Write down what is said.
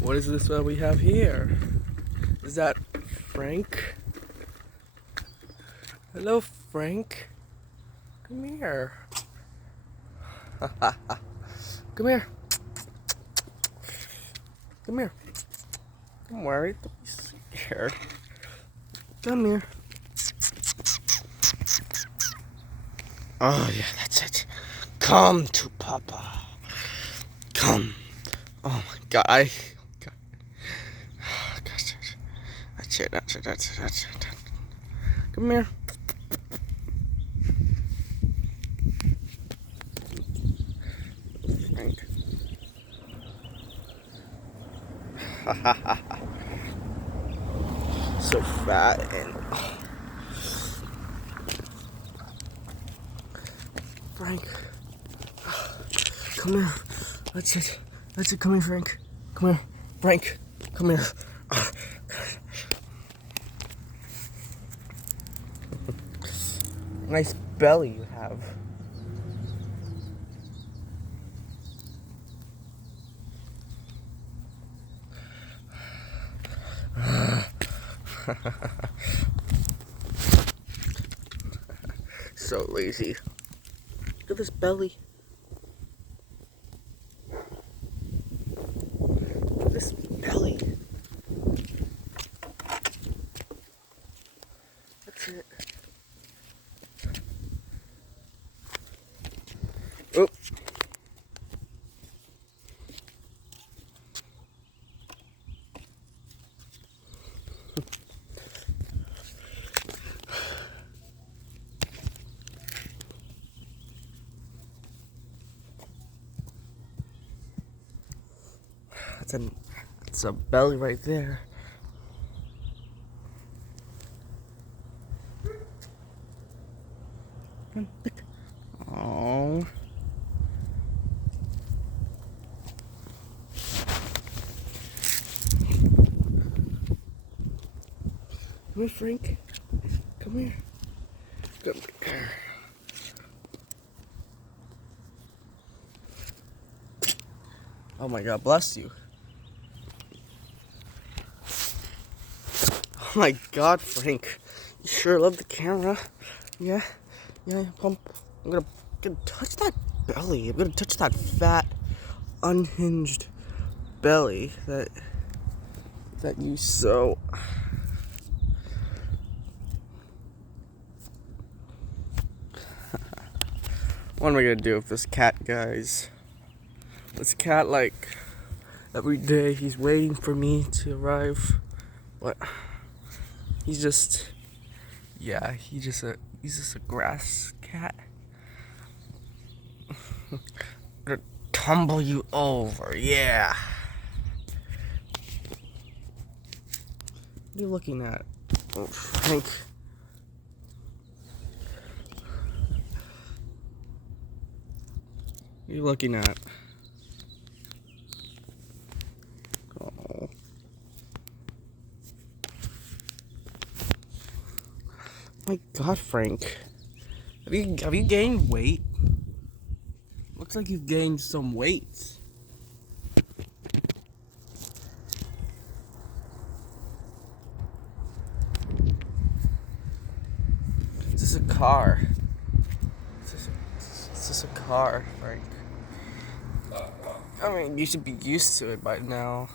What is this that we have here? Is that Frank? Hello, Frank. Come here. Come here. Come here. Don't worry. Don't be scared. Come here. Oh, yeah, that's it. Come to Papa. Come. Oh, my God. God. Gosh, that's it. Come here. Frank. So fat and... Frank. Come here. That's it. Come here, Frank. Come here. Frank. Come here. Nice belly you have. So lazy. Look at this belly. Look at this belly. That's it. Oh. That's a belly right there. Oh. Come here, Frank. Come here. Come here. Oh my God, bless you. Oh my God, Frank. You sure love the camera. Yeah, pump. I'm gonna touch that belly. I'm gonna touch that fat, unhinged belly that you so. What am I gonna do with this cat, guys? This cat, like, every day he's waiting for me to arrive. But he's just, yeah, he's just a grass cat. I'm gonna tumble you over, yeah. What are you looking at? Oh, Frank. What are you looking at? Oh. My God, Frank. Have you gained weight? Looks like you've gained some weight. Is this a car? Is this a car, Frank? I mean, you should be used to it by now.